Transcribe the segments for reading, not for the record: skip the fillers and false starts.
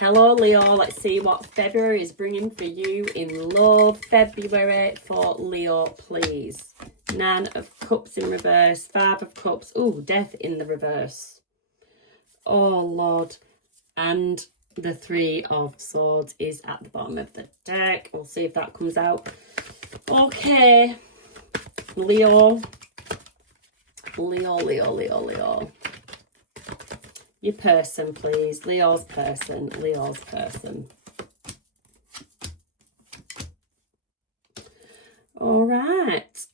Hello, Leo. Let's see what February is bringing for you in love. February for Leo, please. Nine of Cups in reverse. Five of Cups. Oh, Death in the reverse. Oh, Lord. And the Three of Swords is at the bottom of the deck. We'll see if that comes out. Okay. Leo. Leo. Your person, please. Leo's person. All right.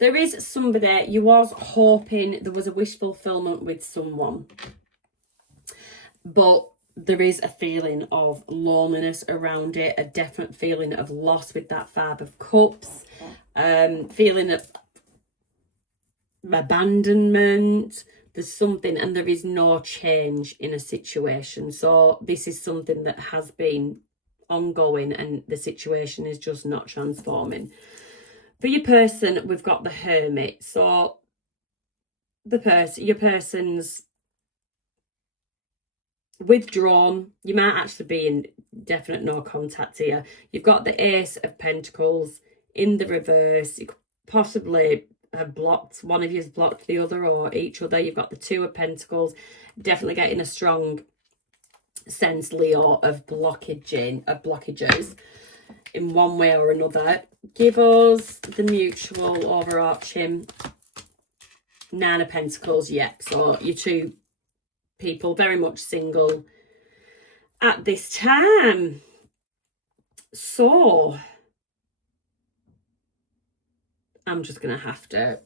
There is somebody, you was hoping there was a wish fulfillment with someone. But there is a feeling of loneliness around it, a definite feeling of loss with that Five of Cups, feeling of abandonment. There's something, and there is no change in a situation. So this is something that has been ongoing and the situation is just not transforming. For your person, we've got the Hermit. So your person's withdrawn. You might actually be in definite no contact here. You've got the Ace of Pentacles in the reverse. You could possibly have blocked, one of you has blocked the other or each other. You've got the Two of Pentacles, definitely getting a strong sense, Leo, of blockages in one way or another. Give us the mutual overarching Nine of Pentacles. Yep, so you two people very much single at this time. So I'm just gonna have to,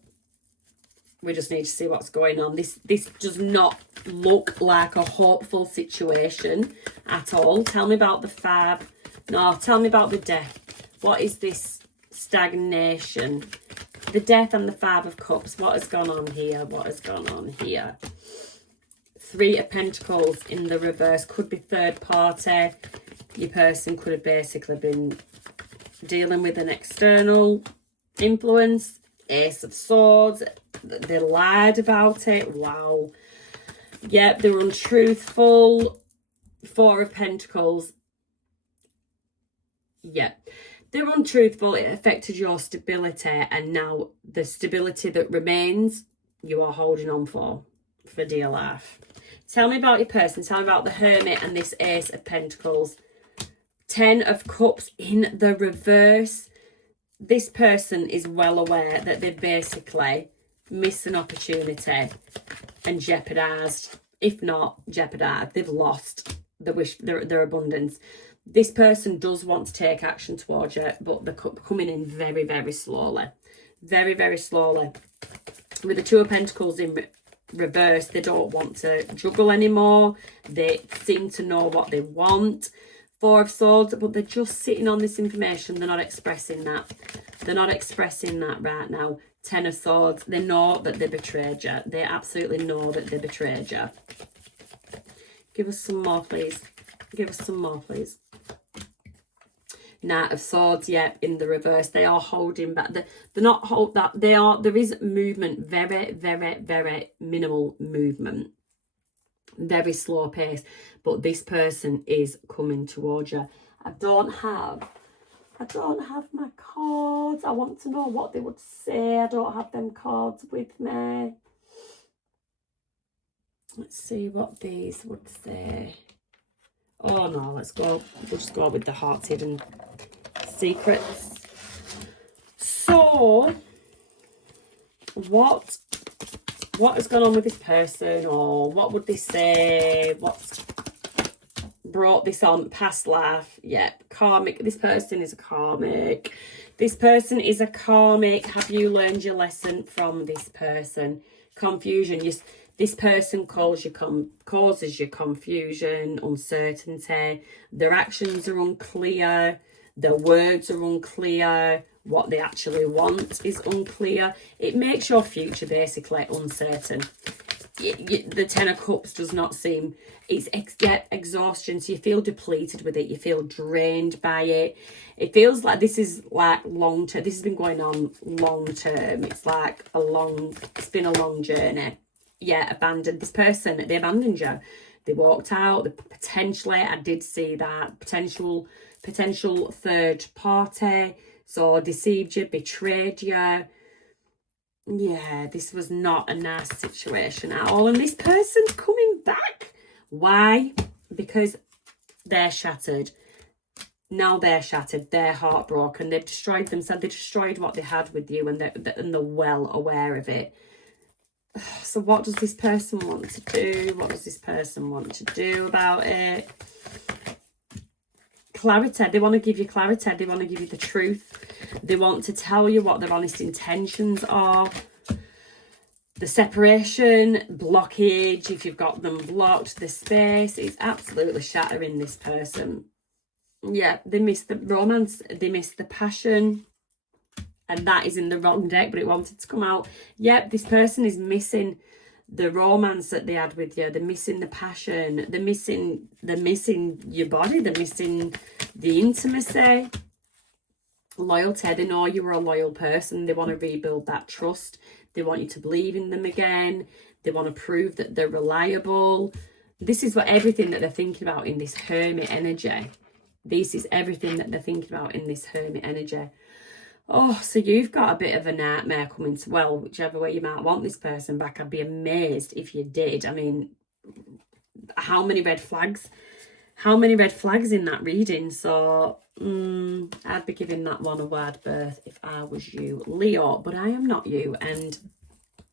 we just need to see what's going on. This does not look like a hopeful situation at all. Tell me about the Five. No, tell me about the Death. What is this stagnation? The Death and the Five of Cups. What has gone on here? Three of Pentacles in the reverse. Could be third party. Your person could have basically been dealing with an external influence. Ace of Swords. They lied about it. Wow. Yep, they were untruthful. Four of Pentacles. Yep. They were untruthful. It affected your stability. And now the stability that remains, you are holding on for dear life. Tell me about your person. Tell me about the Hermit and this Ace of Pentacles. Ten of Cups in the reverse. This person is well aware that they've basically missed an opportunity and jeopardized, if not jeopardized, they've lost their abundance. This person does want to take action towards you, but they're coming in very, very slowly. Very, very slowly. With the Two of Pentacles in reverse, they don't want to juggle anymore. They seem to know what they want. Four of Swords, but they're just sitting on this information. They're not expressing that. They're not expressing that right now. Ten of Swords, they know that they betrayed you. They absolutely know that they betrayed you. Give us some more, please. Give us some more, please. Knight of Swords, yeah, in the reverse. They are holding back. They're not hold that. They are. There is movement. Very, very, very minimal movement. Very slow pace. But this person is coming towards you. I don't have my cards. I want to know what they would say. I don't have them cards with me. Let's see what these would say. Oh no, let's go. We'll just go with the Heart's Hidden Secrets. So, what has gone on with this person, or what would they say? What's brought this on? Past life. Yep. Karmic. This person is a karmic. This person is a karmic. Have you learned your lesson from this person? Confusion. This person causes you confusion, uncertainty. Their actions are unclear. Their words are unclear. What they actually want is unclear. It makes your future basically uncertain. The Ten of Cups does not seem, it's exhaustion. So you feel depleted with it. You feel drained by it. It feels like this is like long term. This has been going on long term. It's like it's been a long journey. abandoned this person. They abandoned you. They walked out. Potentially, I did see that potential third party. So deceived you, betrayed you. Yeah, this was not a nice situation at all. And this person's coming back. Why? Because they're shattered. Now they're shattered. They're heartbroken. They've destroyed themselves. They destroyed what they had with you, and they're well aware of it. So what does this person want to do? What does this person want to do about it? Clarity. They want to give you clarity. They want to give you the truth. They want to tell you what their honest intentions are. The separation, blockage, if you've got them blocked, the space is absolutely shattering this person. Yeah, they miss the romance. They miss the passion. And that is in the wrong deck, but it wanted to come out. Yep, this person is missing the romance that they had with you. They're missing the passion. They're missing your body. They're missing the intimacy. Loyalty. They know you were a loyal person. They want to rebuild that trust. They want you to believe in them again. They want to prove that they're reliable. This is what everything that they're thinking about in this hermit energy. This is everything that they're thinking about in this hermit energy. Oh, so you've got a bit of a nightmare coming to, well, whichever way you might want this person back. I'd be amazed if you did. I mean, how many red flags? How many red flags in that reading? So, I'd be giving that one a wide berth if I was you, Leo. But I am not you. And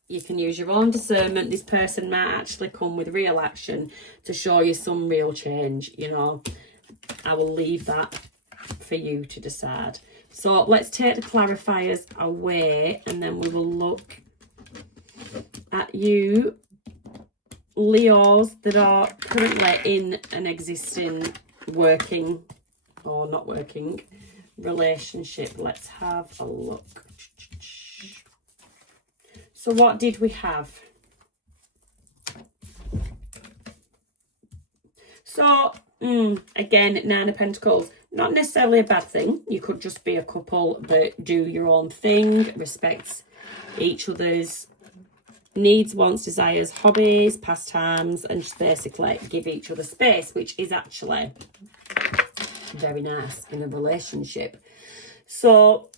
you can use your own discernment. This person might actually come with real action to show you some real change, you know. I will leave that for you to decide. So let's take the clarifiers away and then we will look at you, Leos, that are currently in an existing working or not working relationship. Let's have a look. So what did we have? So, again, Nine of Pentacles. Not necessarily a bad thing. You could just be a couple that do your own thing, respect each other's needs, wants, desires, hobbies, pastimes, and just basically give each other space, which is actually very nice in a relationship. So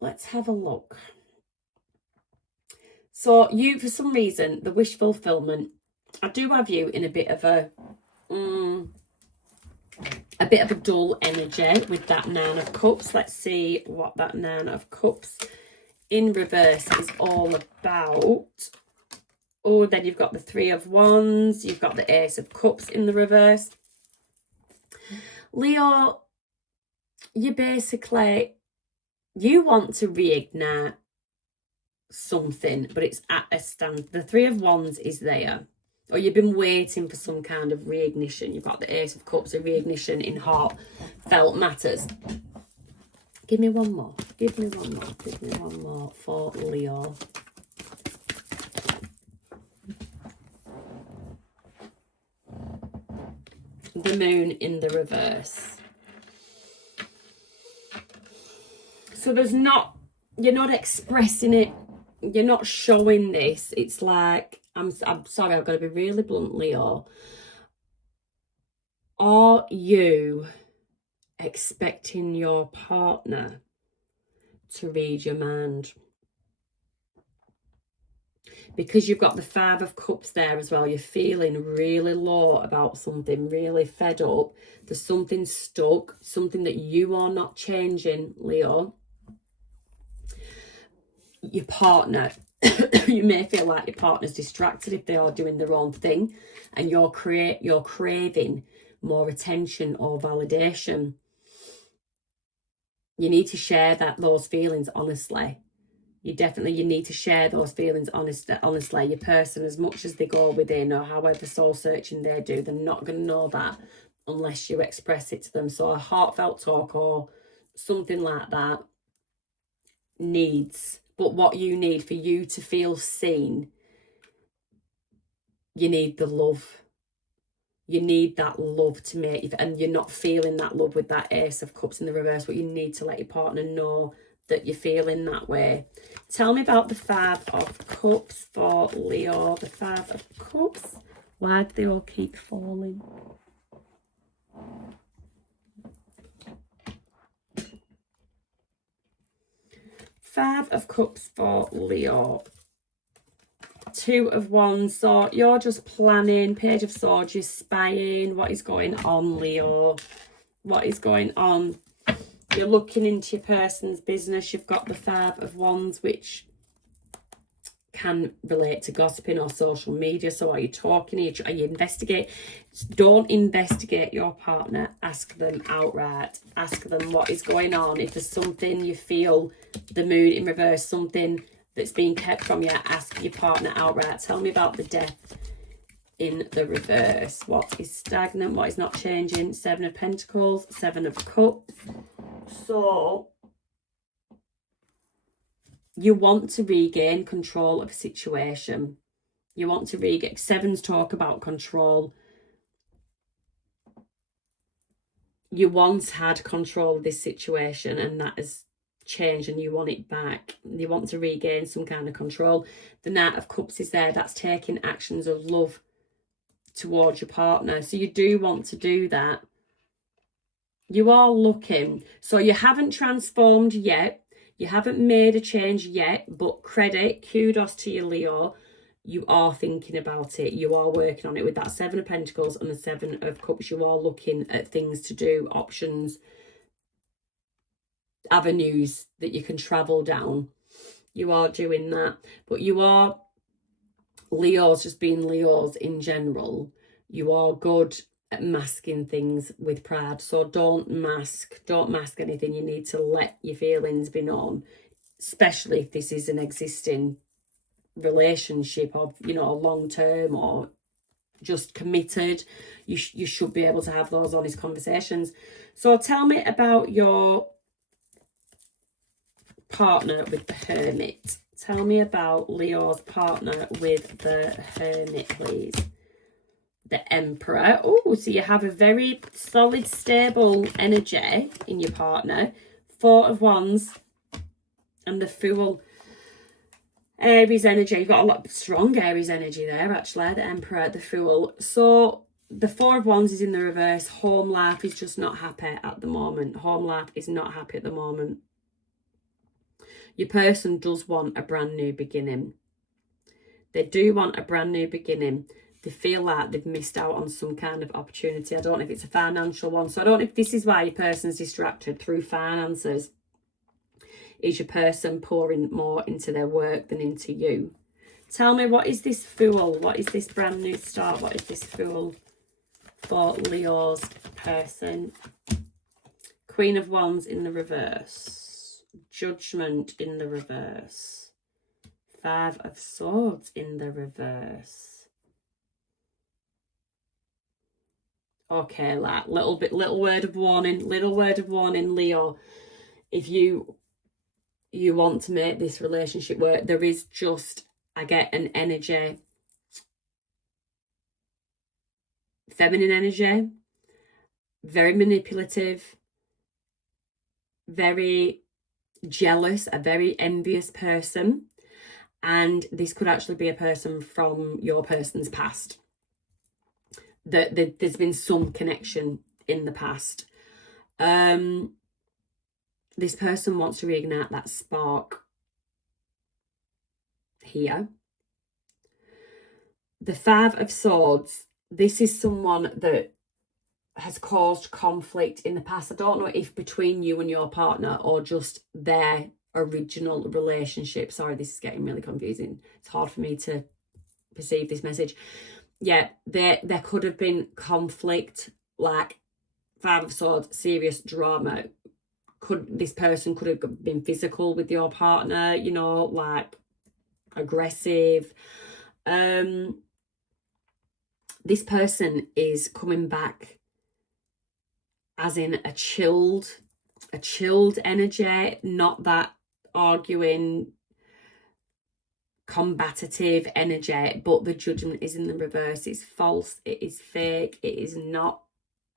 let's have a look. So you, for some reason, the wish fulfillment, I do have you in a bit of a dull energy with that Nine of Cups. Let's see what that Nine of Cups in reverse is all about. Oh, then you've got the Three of Wands. You've got the Ace of Cups in the reverse. Leo, you want to reignite something, but it's at a stand. The Three of Wands is there. Or you've been waiting for some kind of reignition. You've got the Ace of Cups, a reignition in heartfelt matters. Give me one more. Give me one more. Give me one more for Leo. The Moon in the reverse. So you're not expressing it. You're not showing this. It's like, I'm sorry, I've got to be really blunt, Leo. Are you expecting your partner to read your mind? Because you've got the Five of Cups there as well. You're feeling really low about something, really fed up. There's something stuck, something that you are not changing, Leo. Your partner, you may feel like your partner's distracted if they are doing their own thing, and you're craving more attention or validation. You need to share those feelings honestly. You need to share those feelings honestly. Your person, as much as they go within or however soul searching they do, they're not going to know that unless you express it to them. So a heartfelt talk or something like that needs. But what you need for you to feel seen, you need the love. You need that love to make you, and you're not feeling that love with that Ace of Cups in the reverse, but you need to let your partner know that you're feeling that way. Tell me about the Five of Cups for Leo. The Five of Cups. Why do they all keep falling? Five of Cups for Leo. Two of Wands. So you're just planning. Page of Swords. You're spying. What is going on, Leo? What is going on? You're looking into your person's business. You've got the Five of Wands, which can relate to gossiping or social media. So are you talking? Are you investigating? Don't investigate your partner. Ask them outright. Ask them what is going on. If there's something you feel, the mood in reverse, something that's being kept from you, ask your partner outright. Tell me about the Death in the reverse. What is stagnant? What is not changing? Seven of Pentacles, Seven of Cups. So you want to regain control of a situation. You want to regain. Sevens talk about control. You once had control of this situation and that has changed and you want it back. You want to regain some kind of control. The Knight of Cups is there. That's taking actions of love towards your partner. So you do want to do that. You are looking. So you haven't transformed yet. You haven't made a change yet, but credit, kudos to you, Leo. You are thinking about it. You are working on it with that Seven of Pentacles and the Seven of Cups. You are looking at things to do, options, avenues that you can travel down. You are doing that. But you are, Leos, just being Leos in general, you are good at masking things with pride. So don't mask anything. You need to let your feelings be known, especially if this is an existing relationship of, you know, long term or just committed. You should be able to have those honest conversations. So tell me about your partner with the Hermit. Tell me about Leo's partner with the Hermit, please. The Emperor. Oh, so you have a very solid, stable energy in your partner. Four of Wands and the Fool. Aries energy. You've got a lot of strong Aries energy there, actually. The Emperor, the Fool. So the Four of Wands is in the reverse. Home life is just not happy at the moment. Home life is not happy at the moment. Your person does want a brand new beginning. They do want a brand new beginning. They feel like they've missed out on some kind of opportunity. I don't know if it's a financial one. So I don't know if this is why your person's distracted through finances. Is your person pouring more into their work than into you? Tell me, what is this Fool? What is this brand new start? What is this Fool for Leo's person? Queen of Wands in the reverse. Judgment in the reverse. Five of Swords in the reverse. Okay, like little word of warning, Leo. If you want to make this relationship work, there is just, I get an energy, feminine energy, very manipulative, very jealous, a very envious person. And this could actually be a person from your person's past. That there's been some connection in the past. This person wants to reignite that spark here. The Five of Swords, this is someone that has caused conflict in the past. I don't know if between you and your partner or just their original relationship. Sorry, this is getting really confusing. It's hard for me to perceive this message. Yeah, there could have been conflict, like Five of Swords, serious drama. This person could have been physical with your partner, you know, like aggressive. This person is coming back as in a chilled energy, not that arguing, combative energy, but the Judgment is in the reverse. It's false, it is fake, it is not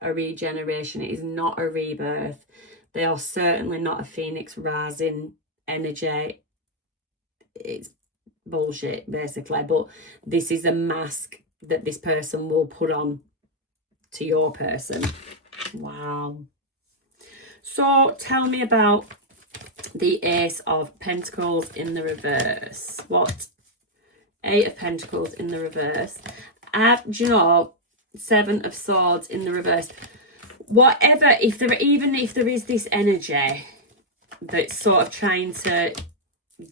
a regeneration, it is not a rebirth. They are certainly not a phoenix rising energy. It's bullshit, basically. But this is a mask that this person will put on to your person. Wow. So tell me about the Ace of Pentacles in the reverse. What? Eight of Pentacles in the reverse. Do you know, Seven of Swords in the reverse. Whatever, even if there is this energy that's sort of trying to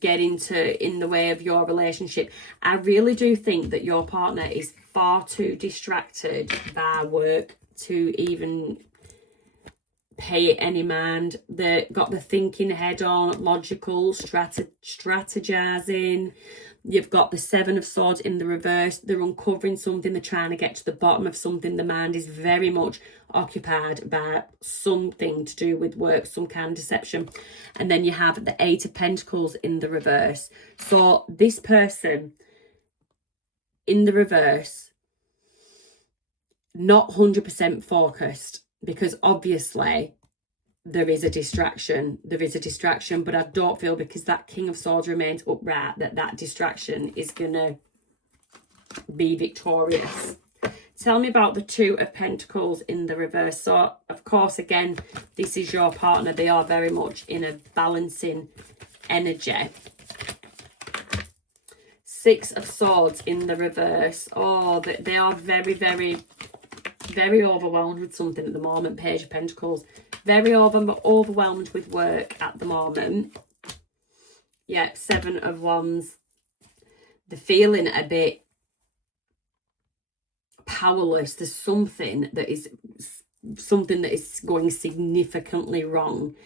get in the way of your relationship, I really do think that your partner is far too distracted by work to even pay it any mind. They got the thinking head on, logical, strategizing. You've got the Seven of Swords in the reverse. They're uncovering something. They're trying to get to the bottom of something. The mind is very much occupied by something to do with work, some kind of deception. And then you have the Eight of Pentacles in the reverse. So this person in the reverse, not 100% focused, because obviously there is a distraction. But I don't feel, because that King of Swords remains upright, that distraction is gonna be victorious. Tell me about the Two of Pentacles in the reverse. So of course, again, this is your partner. They are very much in a balancing energy. Six of Swords in the reverse. Oh, they are very, very, very overwhelmed with something at the moment. Page of Pentacles. Very overwhelmed with work at the moment. Yeah, Seven of Wands. They're feeling a bit powerless. There's something that is going significantly wrong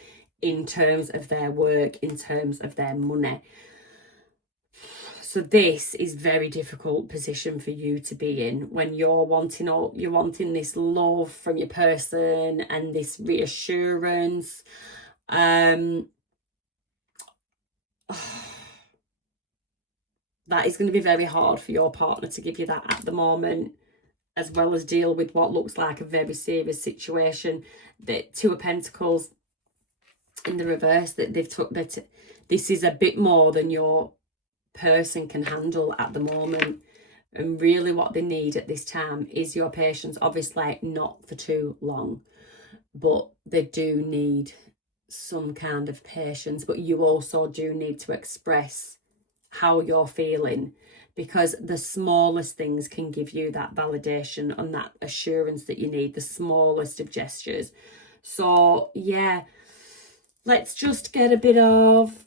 in terms of their work, in terms of their money. So this is very difficult position for you to be in when you're wanting this love from your person and this reassurance. That is going to be very hard for your partner to give you that at the moment, as well as deal with what looks like a very serious situation. The Two of Pentacles in the reverse, that they've took that this is a bit more than your person can handle at the moment, and really what they need at this time is your patience. Obviously not for too long, but they do need some kind of patience. But you also do need to express how you're feeling, because the smallest things can give you that validation and that assurance that you need, the smallest of gestures. So yeah, let's just get a bit of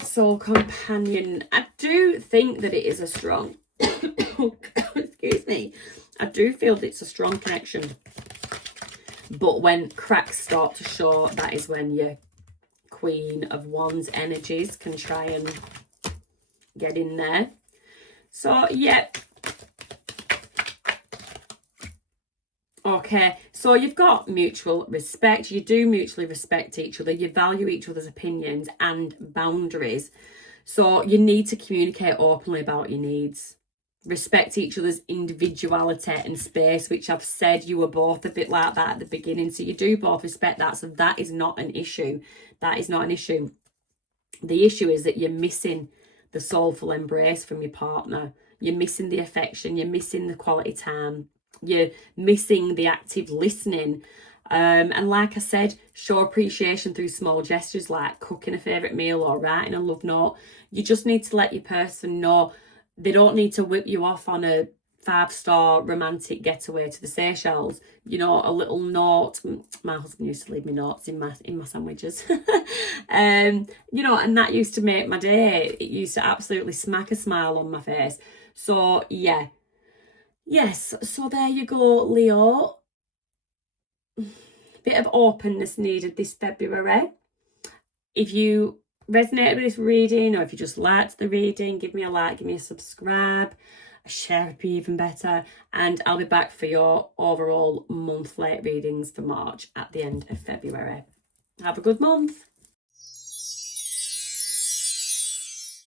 Soul Companion. I do think that it is a strong excuse me, I do feel that it's a strong connection, but when cracks start to show, that is when your Queen of Wands energies can try and get in there. So yeah, okay, so you've got mutual respect. You do mutually respect each other. You value each other's opinions and boundaries. So you need to communicate openly about your needs. Respect each other's individuality and space, which I've said you were both a bit like that at the beginning. So you do both respect that. So that is not an issue. That is not an issue. The issue is that you're missing the soulful embrace from your partner. You're missing the affection. You're missing the quality time. You're missing the active listening. And like I said, show appreciation through small gestures like cooking a favourite meal or writing a love note. You just need to let your person know they don't need to whip you off on a 5-star romantic getaway to the Seychelles. You know, a little note. My husband used to leave me notes in my sandwiches. You know, and that used to make my day. It used to absolutely smack a smile on my face. So yeah. Yes, so there you go, Leo. Bit of openness needed this February. If you resonated with this reading, or if you just liked the reading, give me a like, give me a subscribe, a share would be even better. And I'll be back for your overall monthly readings for March at the end of February. Have a good month.